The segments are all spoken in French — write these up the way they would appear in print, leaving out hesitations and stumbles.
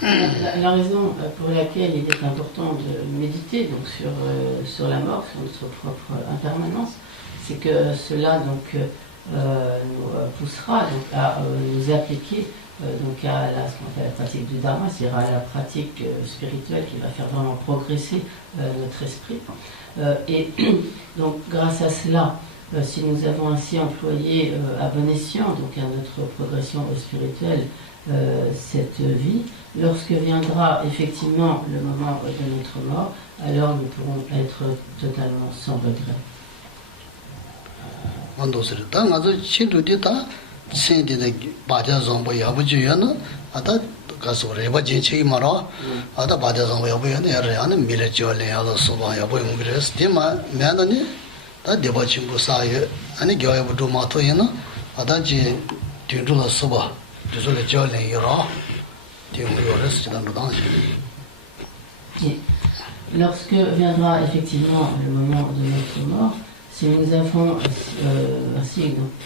La raison pour laquelle il est important de méditer donc, sur la mort, sur notre propre impermanence, c'est que cela donc, nous poussera donc, à nous appliquer donc, à ce qu'on appelle la pratique du dharma, c'est-à-dire à la pratique spirituelle qui va faire vraiment progresser notre esprit. Et donc grâce à cela, si nous avons ainsi employé à bon escient donc, à notre progression spirituelle cette vie, lorsque viendra effectivement le moment de notre mort, alors nous pourrons être totalement sans regret. Et lorsque viendra effectivement le moment de notre mort, si nous avons ainsi donc,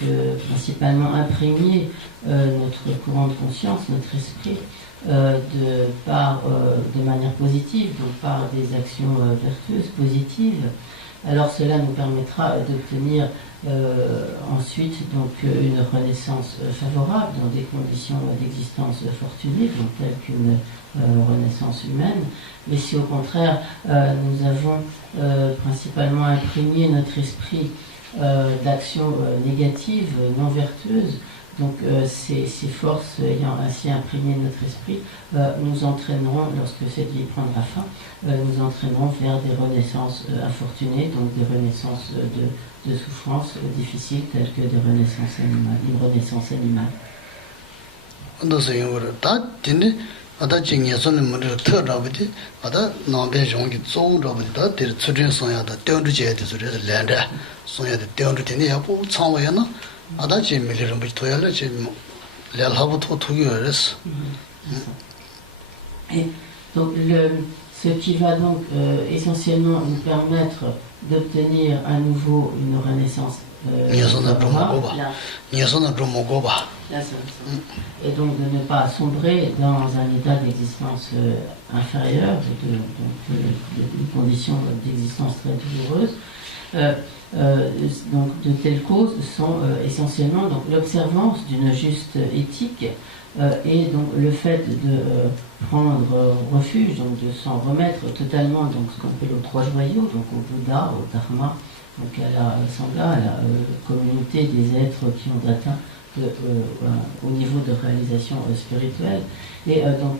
principalement imprégné notre courant de conscience, notre esprit, de manière positive, donc par des actions vertueuses, positives, alors cela nous permettra d'obtenir ensuite donc, une renaissance favorable dans des conditions d'existence fortunées, donc telles qu'une renaissance humaine. Mais si au contraire nous avons principalement imprégné notre esprit d'actions négatives, non vertueuses, donc ces forces ayant ainsi imprégné notre esprit nous entraîneront, lorsque cette vie prendra fin, nous entraîneront vers des renaissances infortunées, donc des renaissances de souffrances difficiles telles que des renaissances animales, une renaissance animale. Et donc ce qui va donc essentiellement nous permettre d'obtenir à nouveau une renaissance et donc de ne pas sombrer dans un état d'existence inférieur, de conditions d'existence très douloureuses. Donc de telles causes sont essentiellement donc, l'observance d'une juste éthique et donc le fait de prendre refuge, donc de s'en remettre totalement donc ce qu'on appelle aux trois joyaux, donc au Bouddha, au Dharma, donc à la Sangha, à la communauté des êtres qui ont atteint au niveau de réalisation spirituelle, et donc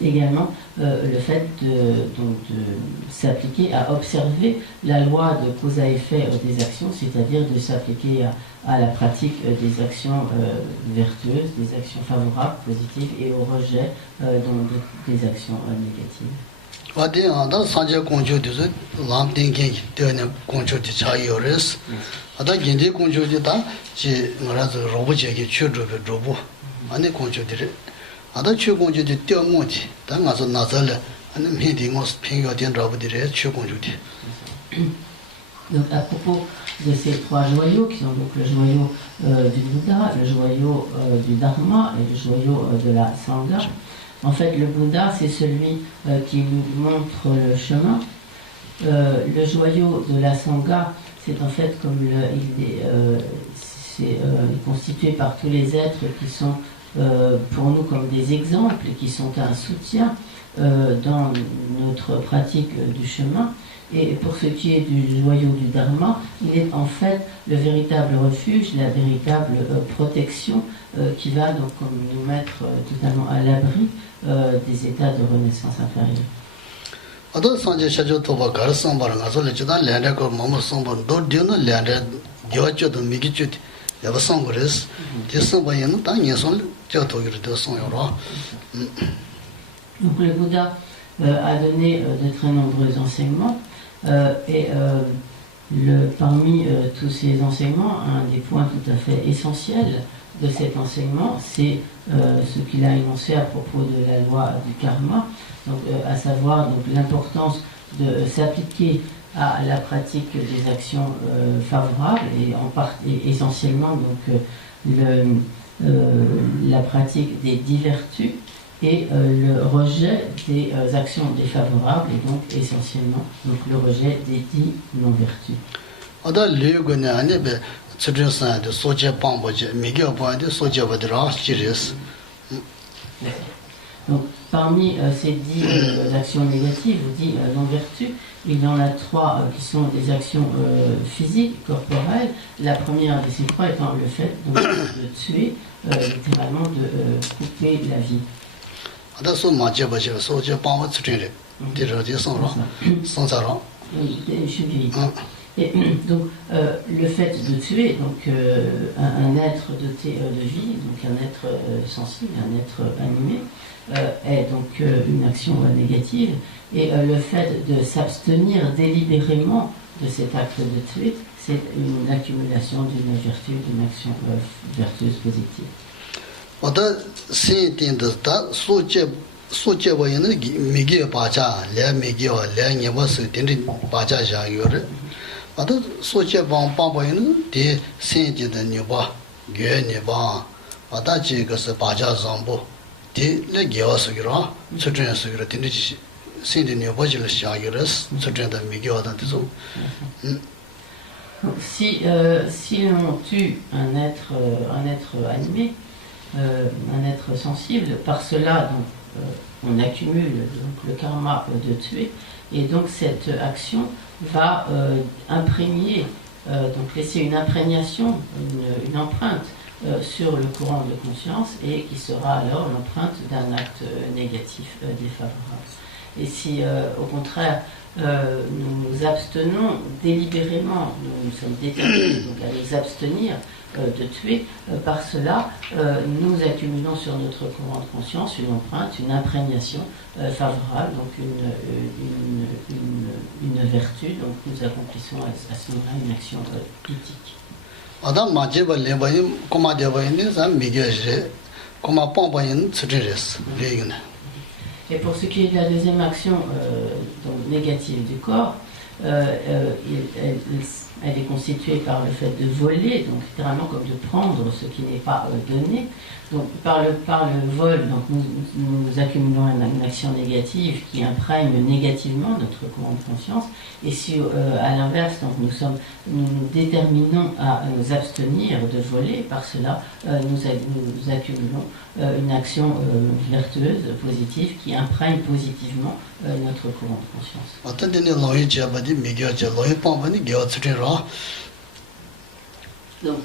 également le fait de s'appliquer à observer la loi de cause à effet des actions, c'est-à-dire de s'appliquer à la pratique des actions vertueuses, des actions favorables, positives, et au rejet des actions négatives. Donc à propos de ces trois joyaux, qui sont donc le joyau du Bouddha, le joyau du Dharma et le joyau de la Sangha, en fait le Bouddha c'est celui qui nous montre le chemin. Le joyau de la Sangha, c'est en fait comme il est constitué par tous les êtres qui sont pour nous comme des exemples et qui sont un soutien dans notre pratique du chemin. Et pour ce qui est du joyau du Dharma, il est en fait le véritable refuge, la véritable protection qui va donc nous mettre totalement à l'abri des états de renaissance inférieure. Donc le Bouddha a donné de très nombreux enseignements et parmi tous ces enseignements, un des points tout à fait essentiels de cet enseignement, c'est ce qu'il a énoncé à propos de la loi du karma, donc, à savoir donc, l'importance de s'appliquer à la pratique des actions favorables et essentiellement donc, la pratique des 10 vertus et le rejet des actions défavorables, et donc essentiellement donc, le rejet des 10 non-vertus. Donc, parmi ces 10 actions négatives, 10 non-vertus, il y en a 3 qui sont des actions physiques, corporelles. La première de ces 3 étant le fait donc, de tuer, littéralement de couper la vie. Et donc, le fait de tuer donc, un être doté de vie, donc un être sensible, un être animé, est donc une action négative. Et le fait de s'abstenir délibérément de cet acte de tuer, c'est une accumulation d'une vertu, d'une action vertueuse positive. Si l'on tue un être animé, un être sensible, par cela donc, on accumule donc, le karma de tuer, et donc cette action va imprégner, donc laisser une imprégnation, une empreinte sur le courant de conscience, et qui sera alors l'empreinte d'un acte négatif défavorable. Et si au contraire nous nous abstenons délibérément, nous sommes déterminés donc, à nous abstenir de tuer, par cela nous accumulons sur notre courant de conscience une empreinte, une imprégnation favorable, donc une vertu, donc nous accomplissons à ce moment-là une action éthique. Et pour ce qui est de la deuxième action donc négative du corps, elle est constituée par le fait de voler, donc littéralement comme de prendre ce qui n'est pas donné. Donc par le vol, donc nous accumulons une action négative qui imprègne négativement notre courant de conscience. Et si à l'inverse, donc nous déterminons à nous abstenir de voler, par cela nous accumulons une action vertueuse, positive, qui imprègne positivement notre courant de conscience. Donc,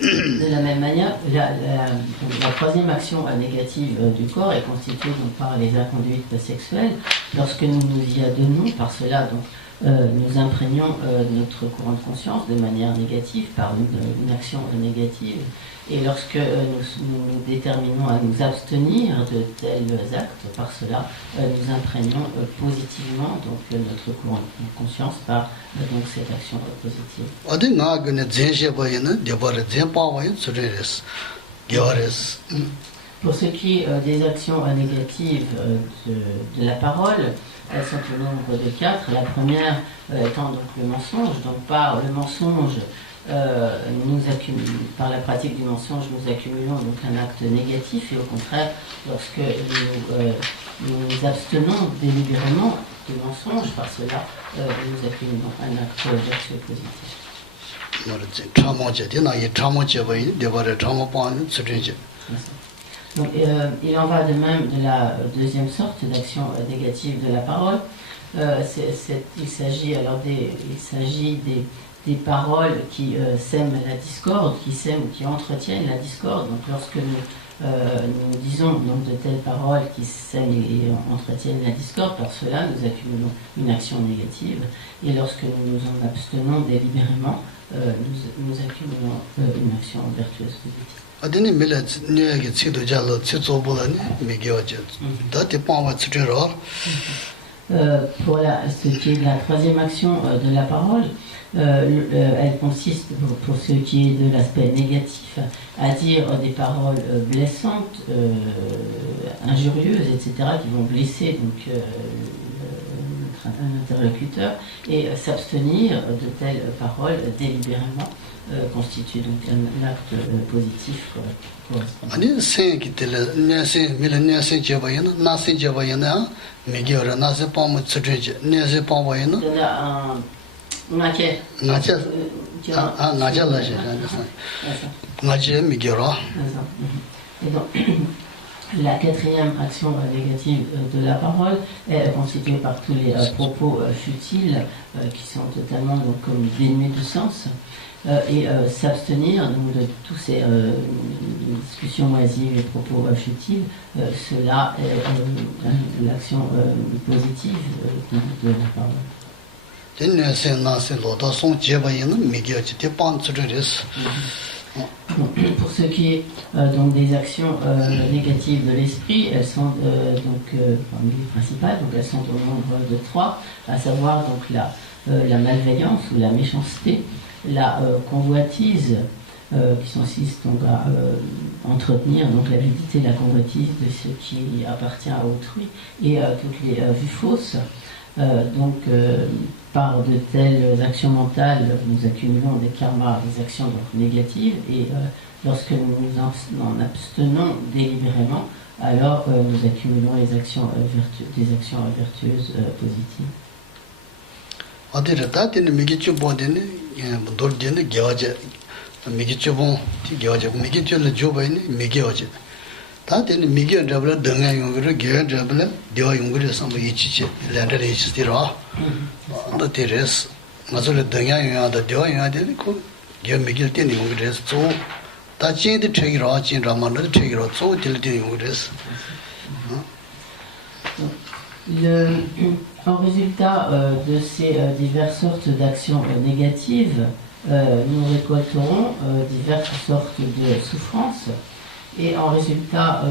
de la même manière, la troisième action négative du corps est constituée donc, par les inconduites sexuelles. Lorsque nous nous y adonnons, par cela donc, nous imprégnons notre courant de conscience de manière négative par une action négative. Et lorsque nous déterminons à nous abstenir de tels actes, par cela nous imprégnons positivement donc, notre courant de conscience par donc, cette action positive. Pour ce qui est des actions négatives de la parole, elles sont au nombre de 4. La première étant donc le mensonge. Donc par le mensonge, par la pratique du mensonge, nous accumulons donc un acte négatif, et au contraire, lorsque nous abstenons délibérément du mensonge, par cela, nous accumulons un acte vertueux positif. Donc, il en va de même de la deuxième sorte d'action négative de la parole. Il s'agit des paroles qui sèment la discorde, qui entretiennent la discorde. Donc lorsque nous disons donc, de telles paroles qui sèment et entretiennent la discorde, par cela nous accumulons une action négative. Et lorsque nous nous en abstenons délibérément, nous accumulons une action vertueuse positive. Pour ce qui est de la troisième action de la parole, elle consiste, pour ce qui est de l'aspect négatif, à dire des paroles blessantes, injurieuses, etc., qui vont blesser donc, le notre interlocuteur, et s'abstenir de telles paroles délibérément constitue donc un acte positif correspondant. Et donc, la quatrième action négative de la parole est constituée par tous les propos futiles qui sont totalement donc, comme dénués de sens et s'abstenir donc, de tous ces discussions moisives et propos futiles, cela est l'action positive de la parole. Pour ce qui est donc des actions négatives de l'esprit, elles sont parmi les principales, donc elles sont au nombre de 3, à savoir donc la malveillance ou la méchanceté, la convoitise, qui consiste donc à entretenir donc l'avidité, la convoitise de ce qui appartient à autrui, et toutes les vues fausses. Par de telles actions mentales, nous accumulons des karmas, des actions donc négatives, et lorsque nous nous en abstenons délibérément, alors nous accumulons des actions vertueuses positives. 다들 미겨 잡을 등에 용거를 겨 잡을 되어 용거를 선부 이치치 랜더를 이치스티라 또 데레스 맞을 등에 용하다 되어 용하다 그 겨 미겨 때는 용거를 또 다진의 책이라 진라만의 책이라 또 들들 용거를 En résultat de ces diverses sortes d'actions négatives, nous récolterons diverses sortes de souffrances. Et en résultat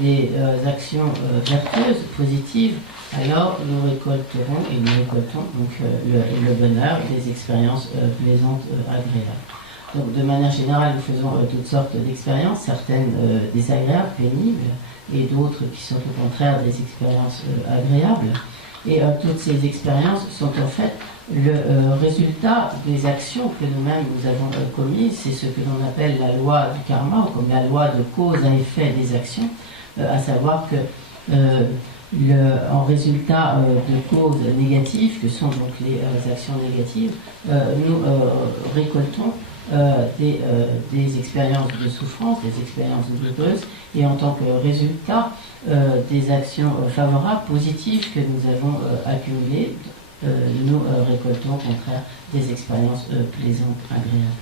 des actions vertueuses, positives, alors nous récolterons et nous récoltons donc, le bonheur, des expériences plaisantes, agréables. Donc de manière générale, nous faisons toutes sortes d'expériences, certaines désagréables, pénibles, et d'autres qui sont au contraire des expériences agréables. Et toutes ces expériences sont en fait le résultat des actions que nous-mêmes nous avons commises. C'est ce que l'on appelle la loi du karma, ou comme la loi de cause à effet des actions, à savoir que en résultat de causes négatives, que sont donc les actions négatives, nous récoltons des expériences de souffrance, des expériences douloureuses, et en tant que résultat des actions favorables, positives que nous avons accumulées, nous récoltons au contraire des expériences plaisantes, agréables.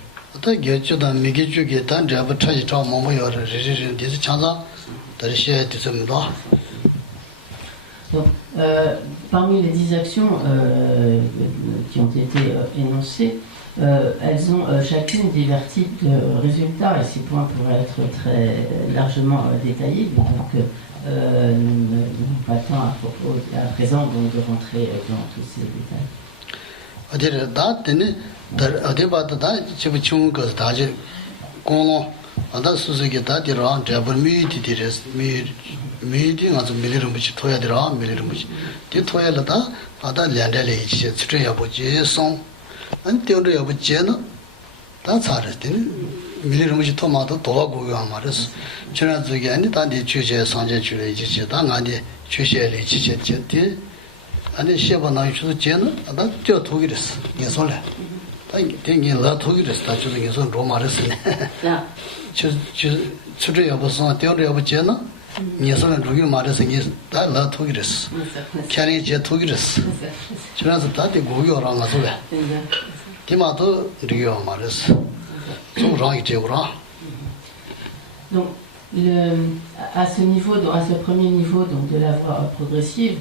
Donc, parmi les 10 actions qui ont été énoncées, elles ont chacune divers types de résultats, et ces points pourraient être très largement détaillés, donc nous n'avons pas le temps à présent donc, de rentrer dans tous ces détails. 밀리름이 토마토 도와고요 말았어. 지난 저기 아니 단디 주제 상제 주례 이제 당한테 주제를 지제제 아니 시험나 주도 제는 나 저 독일했어. 예솔래. 당이 라 독일했어. 다 주도 예솔 로마랬네. 야. 저 주제 여보서 때려 여보 제는 예솔은 독일 말해서 나 독일했어. 캐리 제 독일했어. 지난서 다디 고요랑 가서래. 디마도 리오 말했어. Donc, à ce niveau, à ce premier niveau donc, de la voie progressive,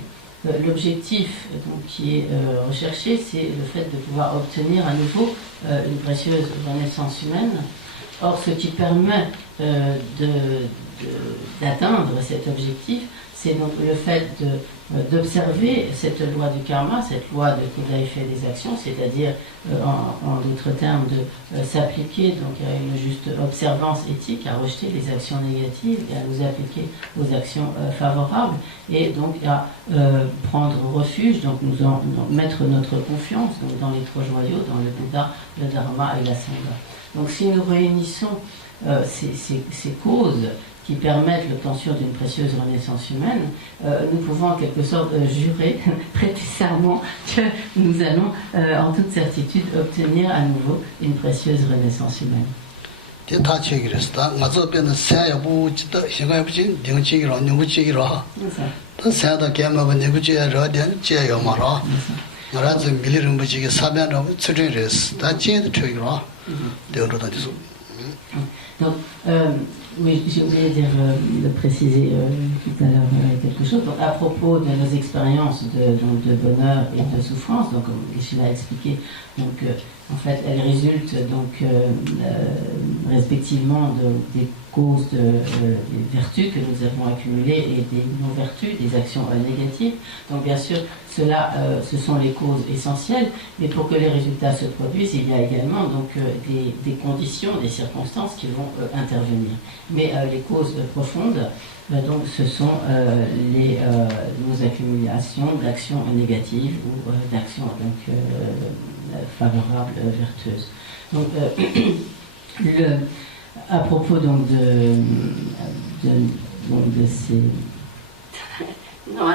l'objectif qui est recherché, c'est le fait de pouvoir obtenir à nouveau une précieuse renaissance humaine. Or, ce qui permet d'atteindre cet objectif, c'est donc le fait d'observer cette loi du karma, cette loi de cause à effet des actions, c'est-à-dire, en d'autres termes, de s'appliquer donc à une juste observance éthique, à rejeter les actions négatives et à nous appliquer aux actions favorables, et donc à prendre refuge, donc mettre notre confiance donc, dans les trois joyaux, dans le Bouddha, le Dharma et la Sangha. Donc si nous réunissons ces causes qui permettent l'obtention d'une précieuse renaissance humaine, nous pouvons en quelque sorte jurer, prêter serment que nous allons en toute certitude obtenir à nouveau une précieuse renaissance humaine. Donc, oui, j'ai oublié de préciser tout à l'heure quelque chose. Donc, à propos de nos expériences de bonheur et de souffrance, donc comme Geshe l'a expliqué, donc en fait, elles résultent donc respectivement des causes des vertus que nous avons accumulées et des non-vertus, des actions négatives. Donc bien sûr, ce sont les causes essentielles, mais pour que les résultats se produisent, il y a également donc des conditions, des circonstances qui vont intervenir. Mais les causes profondes, donc ce sont nos accumulations d'actions négatives ou d'actions donc favorables, vertueuses. Donc à propos donc de ces non,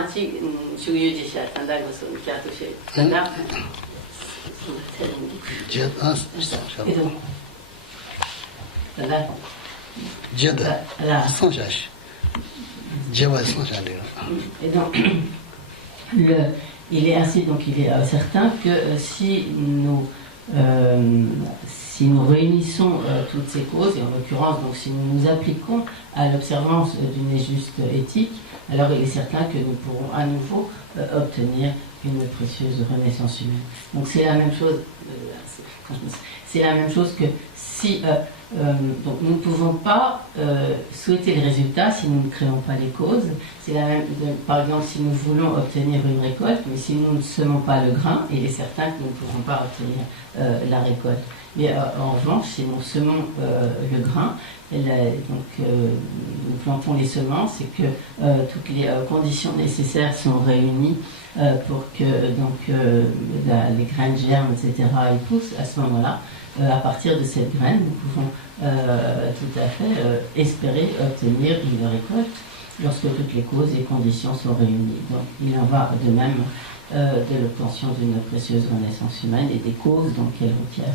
et donc, il est ainsi, donc il est certain que si nous réunissons toutes ces causes, et en l'occurrence, donc si nous nous appliquons à l'observance d'une juste éthique, alors il est certain que nous pourrons à nouveau obtenir une précieuse renaissance humaine. Donc c'est la même chose. C'est la même chose que si donc nous ne pouvons pas souhaiter le résultat si nous ne créons pas les causes. C'est la même, par exemple, si nous voulons obtenir une récolte, mais si nous ne semons pas le grain, il est certain que nous ne pourrons pas obtenir la récolte. Mais en revanche, si nous semons le grain, nous plantons les semences et que toutes les conditions nécessaires sont réunies pour que les graines germent, etc. et poussent, à ce moment-là, à partir de cette graine, nous pouvons tout à fait espérer obtenir une récolte lorsque toutes les causes et conditions sont réunies. Donc il en va de même de l'obtention d'une précieuse renaissance humaine et des causes dont elle requiert.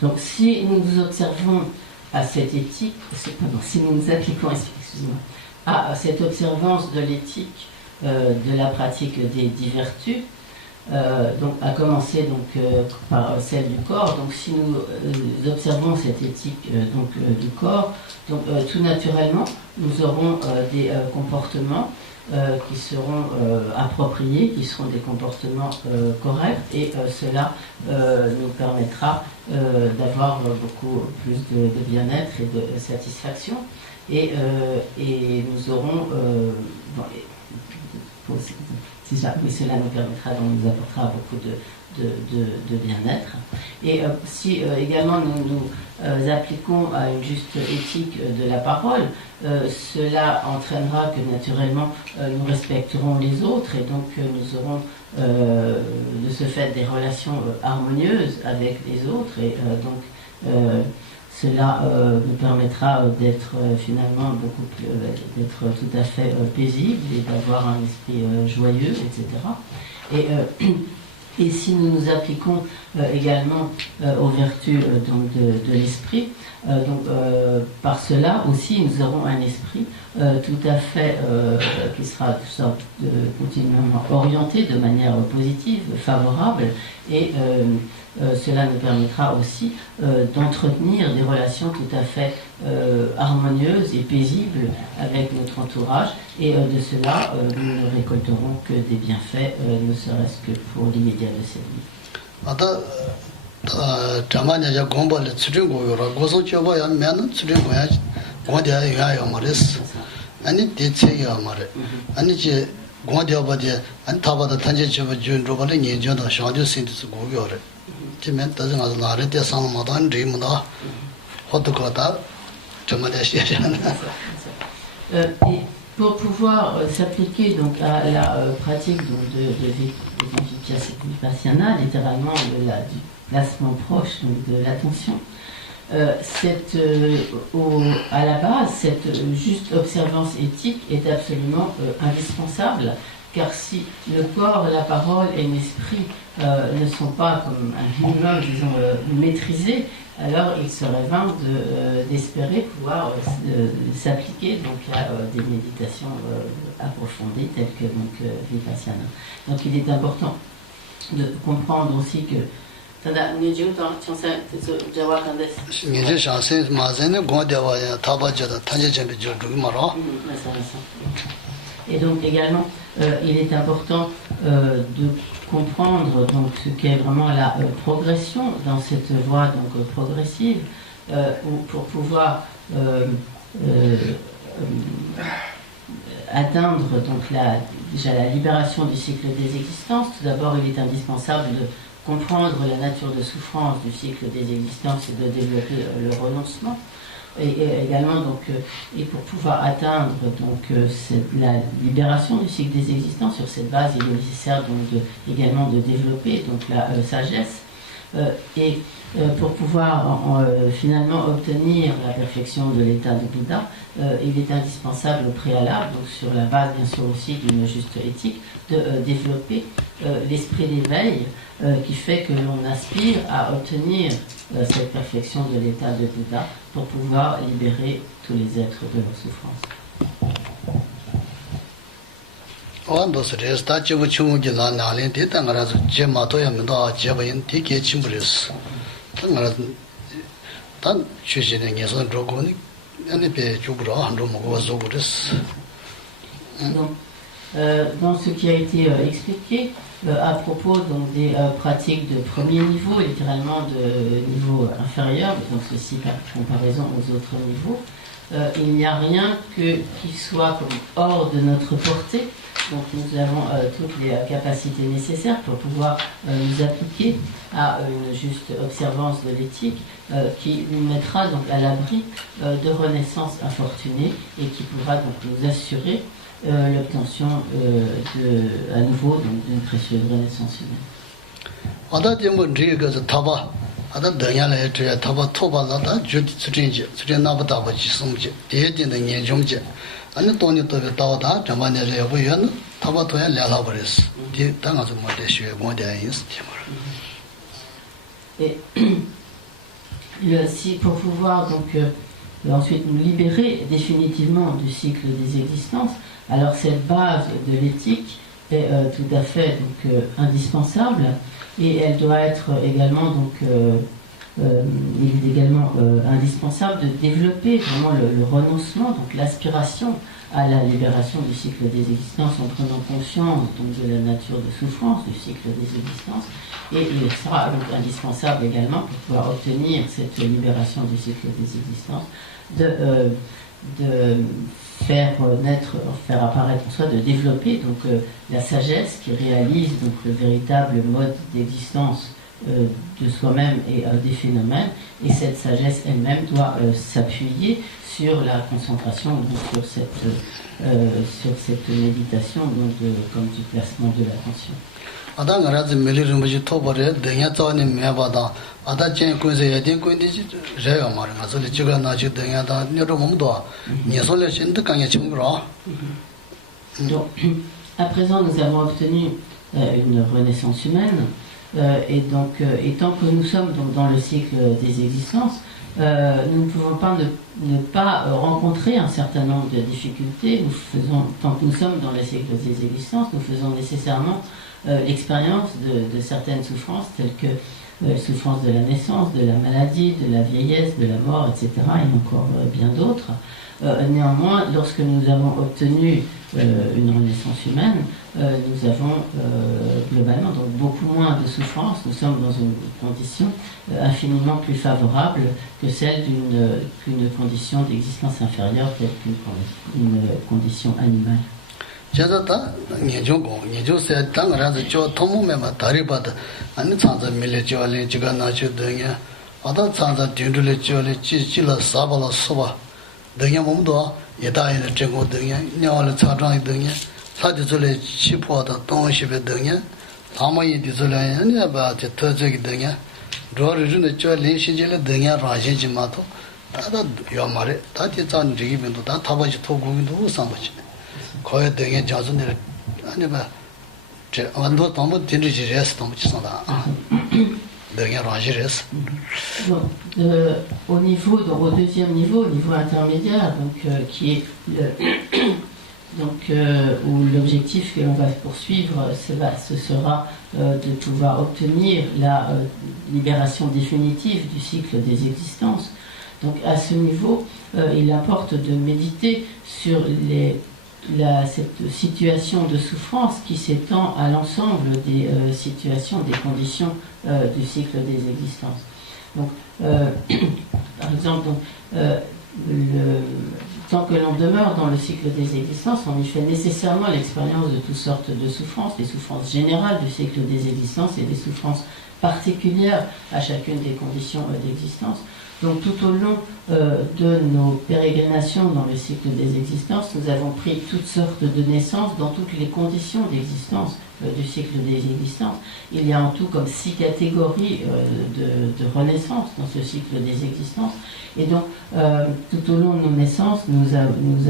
Donc si nous observons à cette éthique, si nous nous appliquons à cette observance de l'éthique de la pratique des 10 vertus, donc à commencer par celle du corps. Donc si nous observons cette éthique du corps, donc tout naturellement nous aurons des comportements qui seront appropriés, qui seront des comportements corrects, et cela nous permettra d'avoir beaucoup plus de bien-être et de satisfaction, et nous aurons cela nous permettra, donc nous apportera beaucoup de bien-être. Et si également nous appliquons à une juste éthique de la parole, cela entraînera que naturellement nous respecterons les autres, et donc nous aurons de ce fait des relations harmonieuses avec les autres, et cela nous permettra d'être finalement d'être tout à fait paisible et d'avoir un esprit joyeux, etc. Et Et si nous nous appliquons également aux vertus donc de l'esprit, par cela aussi nous aurons un esprit tout à fait qui sera continuellement orienté de manière positive, favorable, et cela nous permettra aussi d'entretenir des relations tout à fait harmonieuses et paisibles avec notre entourage, et de cela nous ne récolterons que des bienfaits, ne serait-ce que pour l'immédiat de cette vie. Tamanya gomba le tsuringo yora gozo choba ya men tsuringo ya gondia ya ya mares ani teche ya mare ani je gondia ba de an taba da tanje choba jun ro ba le nyen jo da shadu sin tsu go yore je men ta jang la re te sang ma dan ri mu da hot ko ta tamanya shi Et pour pouvoir s'appliquer donc à la pratique donc, de Vipassana, littéralement du placement proche donc, de l'attention, à la base, cette juste observance éthique est absolument indispensable, car si le corps, la parole et l'esprit ne sont pas comme un minimum, disons, maîtrisés, alors il serait vain d'espérer pouvoir s'appliquer donc, à des méditations approfondies telles que donc, Vipassana. Donc il est important de comprendre aussi que et donc également, il est important de comprendre donc, ce qu'est vraiment la progression dans cette voie donc, progressive, pour pouvoir atteindre donc, déjà la libération du cycle des existences. Tout d'abord, il est indispensable de comprendre la nature de souffrance du cycle des existences et de développer le renoncement. Et également, donc, et pour pouvoir atteindre donc, la libération du cycle des existences, sur cette base, il est nécessaire donc, également de développer donc, la sagesse. Et pour pouvoir finalement obtenir la perfection de l'état de Bouddha, il est indispensable au préalable, donc sur la base bien sûr aussi d'une juste éthique, de développer l'esprit d'éveil qui fait que l'on aspire à obtenir cette perfection de l'état de Bouddha pour pouvoir libérer tous les êtres de leur souffrance. Donc, dans ce qui a été expliqué à propos donc, des pratiques de premier niveau, littéralement de niveau inférieur, donc ceci par comparaison aux autres niveaux, il n'y a rien qui soit comme hors de notre portée. Donc nous avons toutes les capacités nécessaires pour pouvoir nous appliquer à une juste observance de l'éthique qui nous mettra donc à l'abri de renaissances infortunées et qui pourra donc nous assurer l'obtention à nouveau d'une précieuse renaissance humaine. Et pour pouvoir donc ensuite nous libérer définitivement du cycle des existences, alors cette base de l'éthique est tout à fait donc, indispensable, et elle doit être également donc il est également indispensable de développer vraiment le renoncement, donc l'aspiration à la libération du cycle des existences en prenant conscience donc, de la nature de souffrance du cycle des existences. Et il sera donc indispensable également pour pouvoir obtenir cette libération du cycle des existences de faire apparaître en soi, de développer donc la sagesse qui réalise donc le véritable mode d'existence de soi-même et des phénomènes, et cette sagesse elle-même doit s'appuyer sur la concentration, donc, sur cette méditation donc, comme du placement de l'attention. Donc, à présent nous avons obtenu une renaissance humaine. Et donc, tant que nous sommes donc, dans le cycle des existences, nous ne pouvons pas ne pas rencontrer un certain nombre de difficultés. Tant que nous sommes dans le cycle des existences, nous faisons nécessairement l'expérience de certaines souffrances, telles que la souffrance de la naissance, de la maladie, de la vieillesse, de la mort, etc., et encore bien d'autres. Néanmoins, lorsque nous avons obtenu une renaissance humaine, nous avons globalement donc beaucoup moins de souffrance. Nous sommes dans une condition infiniment plus favorable que celle d'une condition d'existence inférieure, telle qu'une condition animale. 제가다 예조고 예조세 당라서 저 통무매마 다리바다 아니 찬자 밀레조알리 지가 나주더냐 아다 찬자 딘들레 조알리 지질라 사발라 소바 더냐 몸도 예다에 정고 더냐 냐얼 차장이 더냐 사디절레 치포다 동시베 더냐 사마이 디절레 아니야 바제 터저기 더냐 로르르네 조알리 시질레 더냐 라시지마도 다다 요마레 다디 잔 지기면도 다 타바지 토고기도 우상바지 거의 등에 자주는 아니면 제 완도 너무 딘지레스 너무 치선다. 등에 라지레스. Au niveau, donc, au deuxième niveau, au niveau intermédiaire, donc qui est où l'objectif que l'on va poursuivre, ce sera de pouvoir obtenir la libération définitive du cycle des existences. Donc à ce niveau, il importe de méditer sur cette situation de souffrance qui s'étend à l'ensemble des situations, des conditions du cycle des existences. Donc, par exemple, tant que l'on demeure dans le cycle des existences, on y fait nécessairement l'expérience de toutes sortes de souffrances, des souffrances générales du cycle des existences et des souffrances particulières à chacune des conditions d'existence. Donc tout au long de nos pérégrinations dans le cycle des existences, nous avons pris toutes sortes de naissances dans toutes les conditions d'existence du cycle des existences. Il y a en tout comme 6 catégories de renaissance dans ce cycle des existences. Et donc, tout au long de nos naissances, nous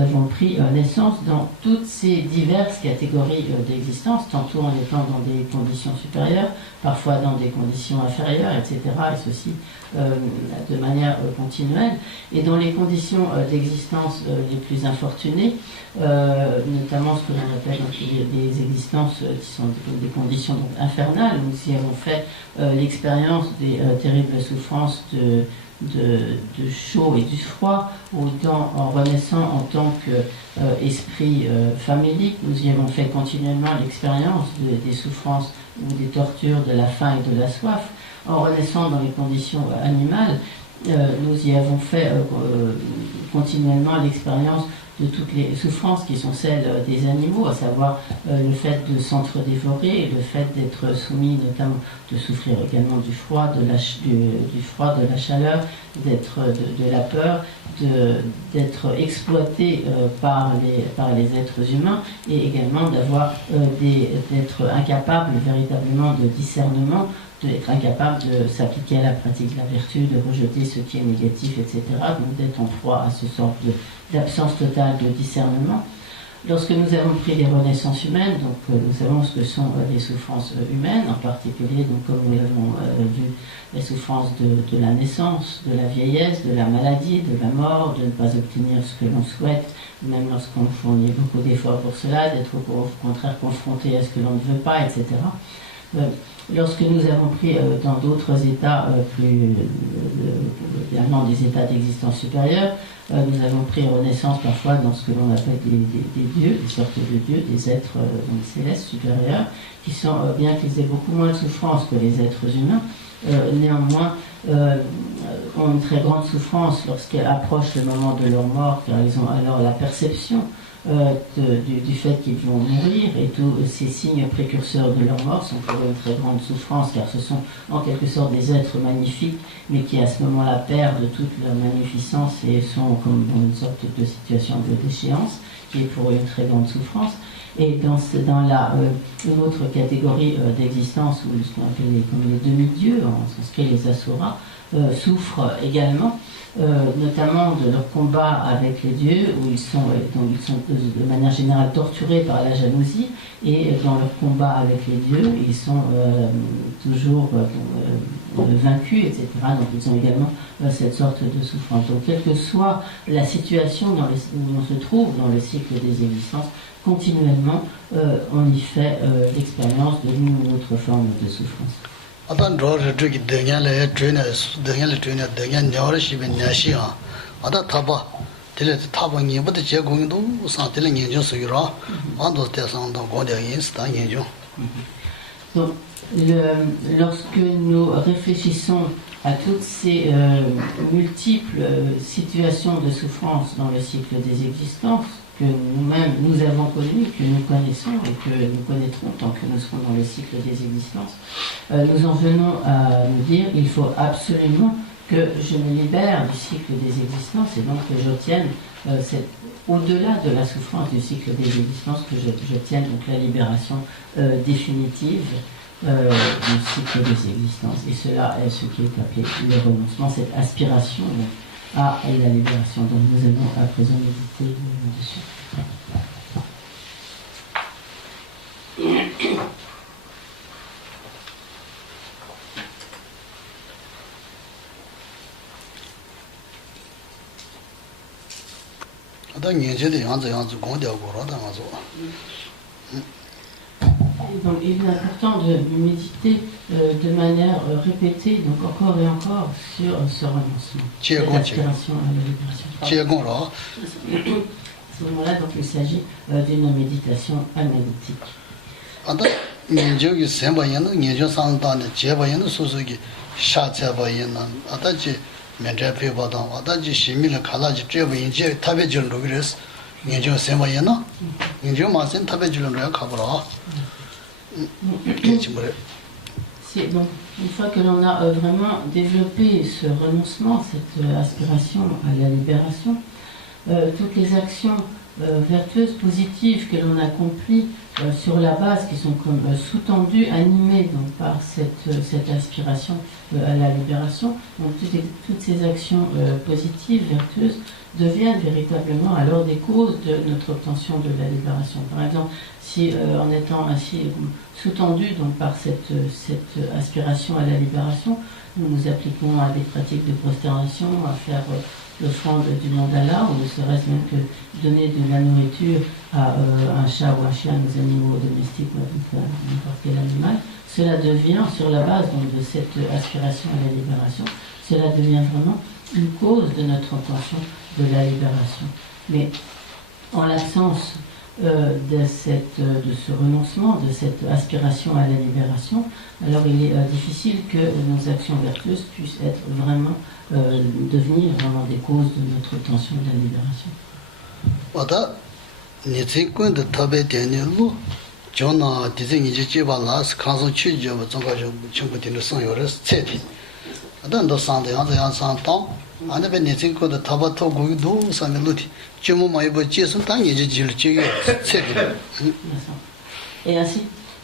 avons pris naissance dans toutes ces diverses catégories d'existence, tantôt en étant dans des conditions supérieures, parfois dans des conditions inférieures, etc. Et ceci de manière continuelle. Et dans les conditions d'existence les plus infortunées, notamment ce que l'on appelle des existences qui sont des conditions donc, infernales, nous y avons fait l'expérience des terribles souffrances de chaud et du froid, ou en renaissant en tant qu'esprit famélique, nous y avons fait continuellement l'expérience des souffrances ou des tortures de la faim et de la soif. En renaissant dans les conditions animales, nous y avons fait continuellement l'expérience de toutes les souffrances qui sont celles des animaux, à savoir le fait de s'entre-dévorer et le fait d'être soumis, notamment de souffrir également du froid, du froid, de la chaleur, d'être de la peur, d'être exploité par les êtres humains, et également d'être incapable véritablement de discernement, d'être incapable de s'appliquer à la pratique de la vertu, de rejeter ce qui est négatif, etc. Donc d'être en proie à ce sorte d'absence totale de discernement. Lorsque nous avons pris les renaissances humaines, donc nous savons ce que sont les souffrances humaines, en particulier, donc, comme nous l'avons vu, les souffrances de la naissance, de la vieillesse, de la maladie, de la mort, de ne pas obtenir ce que l'on souhaite, même lorsqu'on fournit beaucoup d'efforts pour cela, d'être au contraire confronté à ce que l'on ne veut pas, etc. Lorsque nous avons pris dans d'autres états également des états d'existence supérieure, nous avons pris renaissance parfois dans ce que l'on appelle des dieux, des sortes de dieux, des êtres célestes supérieurs, qui sont, bien qu'ils aient beaucoup moins de souffrance que les êtres humains, néanmoins ont une très grande souffrance lorsqu'approche le moment de leur mort, car ils ont alors la perception du fait qu'ils vont mourir, et tous ces signes précurseurs de leur mort sont pour eux une très grande souffrance, car ce sont en quelque sorte des êtres magnifiques, mais qui à ce moment-là perdent toute leur magnificence et sont comme dans une sorte de situation de déchéance, qui est pour eux une très grande souffrance. Et dans une autre catégorie d'existence, ou ce qu'on appelle comme les demi-dieux, en sanskrit les asuras, souffrent également, notamment de leur combat avec les dieux, où ils sont de manière générale torturés par la jalousie, et dans leur combat avec les dieux, ils sont toujours vaincus, etc. Donc ils ont également cette sorte de souffrance. Donc quelle que soit la situation où on se trouve dans le cycle des existences, continuellement on y fait l'expérience de l'une ou l'autre forme de souffrance. Donc, lorsque nous réfléchissons à toutes ces multiples situations de souffrance dans le cycle des existences que nous-mêmes nous avons connues, que nous connaissons et que nous connaîtrons tant que nous serons dans le cycle des existences, nous en venons à nous dire il faut absolument que je me libère du cycle des existences et donc que j'obtienne au-delà de la souffrance du cycle des existences, que j'obtienne donc la libération définitive du cycle des existences. Et cela est ce qui est appelé le renoncement, cette aspiration à la libération. Donc nous allons à présent méditer dessus. Donc il est important de méditer de manière répétée, donc encore et encore, sur ce renoncement, l'aspiration à la libération. À ce moment-là, donc il s'agit d'une méditation analytique. Donc, une fois que l'on a vraiment développé ce renoncement, cette aspiration à la libération, toutes les actions vertueuses, positives que l'on accomplit sur la base, qui sont comme sous-tendues, animées donc, par cette aspiration à la libération, donc toutes ces actions positives, vertueuses, deviennent véritablement alors des causes de notre obtention de la libération. Par exemple, si en étant ainsi sous-tendus donc par cette aspiration à la libération, nous nous appliquons à des pratiques de prosternation, à faire l'offrande du mandala, ou ne serait-ce même que donner de la nourriture à un chat ou un chien, nos animaux domestiques, ou n'importe quel animal, cela devient, sur la base donc, de cette aspiration à la libération, cela devient vraiment une cause de notre obtention de la libération. Mais en l'absence de ce renoncement, de cette aspiration à la libération, alors il est difficile que nos actions vertueuses puissent être vraiment, devenir vraiment des causes de notre obtention de la libération. Et ainsi,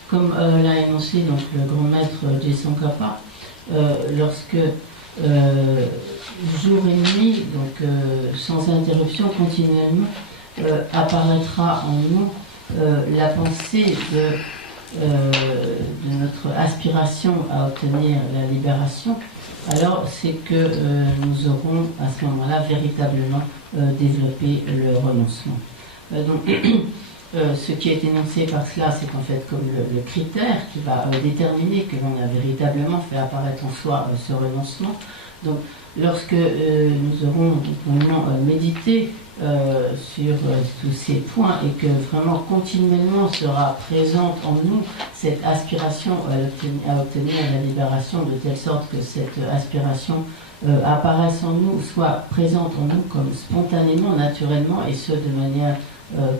comme l'a énoncé donc, le grand maître Tsongkhapa, lorsque jour et nuit, donc sans interruption, continuellement, apparaîtra en nous la pensée de notre aspiration à obtenir la libération, alors c'est que nous aurons à ce moment-là véritablement développé le renoncement. Donc, ce qui est énoncé par cela, c'est qu'en fait, comme le critère qui va déterminer que l'on a véritablement fait apparaître en soi ce renoncement, donc lorsque nous aurons vraiment médité sur tous ces points et que vraiment continuellement sera présente en nous cette aspiration à obtenir la libération, de telle sorte que cette aspiration apparaisse en nous, soit présente en nous comme spontanément, naturellement, et ce de manière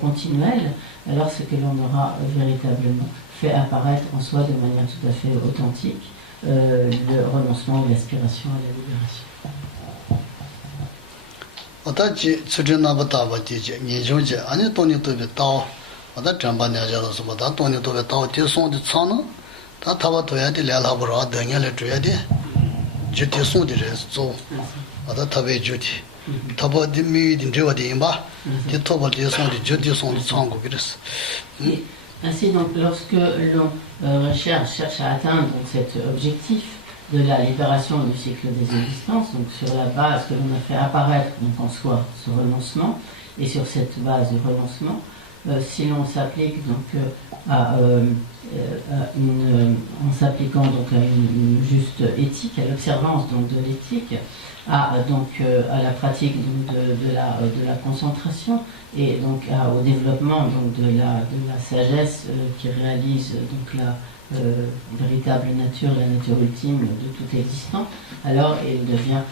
continuelle, alors ce que l'on aura véritablement fait apparaître en soi de manière tout à fait authentique, le renoncement ou l'aspiration à la libération. 주티 손들에 조 어다 탑에 주티 탑어디 미딘 저어디마 디토버디 손디 주티 손 창고 그랬어. Ainsi, donc, lorsque l'on cherche à atteindre donc, cet objectif de la libération du cycle des existences, donc sur la base que l'on a fait apparaître donc, en soi ce renoncement, et sur cette base du renoncement, si l'on s'applique donc en s'appliquant donc à une juste éthique, à l'observance donc de l'éthique, à la pratique donc, de la concentration et donc au développement donc de la sagesse qui réalise donc la véritable nature, la nature ultime de tout existant, alors il devient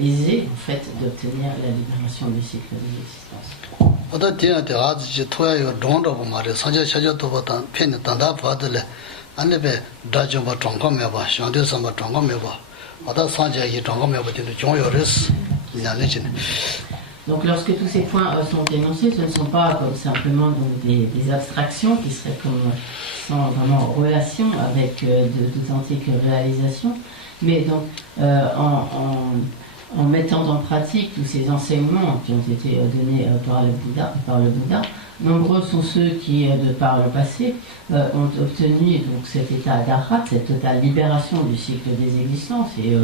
aisé en fait d'obtenir la libération du cycle des existences. Donc lorsque tous ces points sont énoncés, ce ne sont pas comme simplement donc, des abstractions qui seraient comme sans vraiment relation avec d'authentiques réalisations, mais donc en mettant en pratique tous ces enseignements qui ont été donnés par le Bouddha, nombreux sont ceux qui, de par le passé, ont obtenu donc, cet état d'arhat, cette totale libération du cycle des existences, et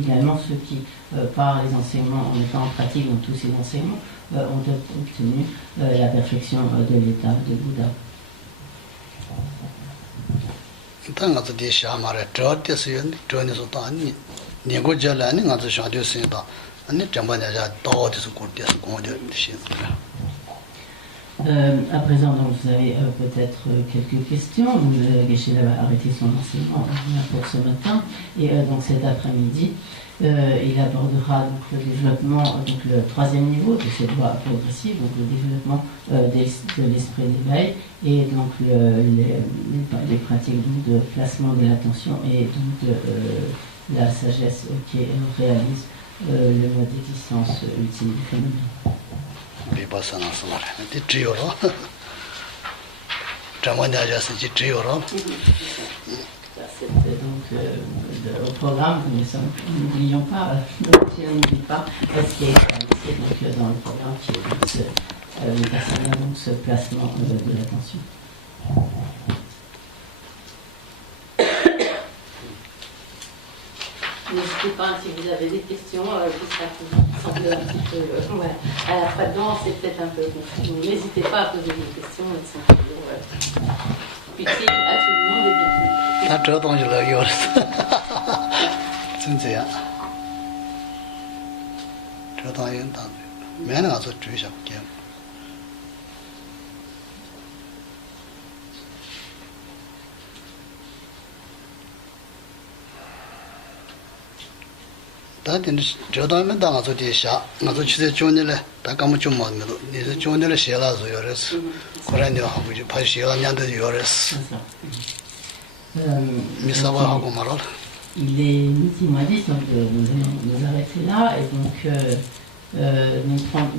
également ceux qui, par les enseignements, en mettant en pratique donc, tous ces enseignements, ont obtenu la perfection de l'état de Bouddha. À présent, donc, vous avez peut-être quelques questions. Geshe va arrêter son enseignement pour ce matin. Et donc cet après-midi, il abordera donc, le développement, donc le troisième niveau de cette voie progressive, donc le développement de l'esprit d'éveil et donc les pratiques donc, de placement de l'attention et donc de la sagesse qui réalise le mode d'existence ultime du phénomène. C'est donc au programme, n'oublions pas, n'oublie pas ce qui est indiqué donc, dans le programme qui est donc, ce placement de l'attention. N'hésitez pas si vous avez des questions, qui semblent un petit peu à la fois dedans, c'est peut-être un peu confus. N'hésitez pas à poser des questions, elles sont toujours utiles à tout le monde et bienvenue. 저다면 당아서 대샤 나도 치세 좋네래 다가면 좀 먹는 이제 좋네래 셔라서 요레스 그러냐 하고 이제 파시가 냥도 요레스 미사와 하고 말아 il est midi moins 10 donc nous allons nous arrêter là et donc nous prendre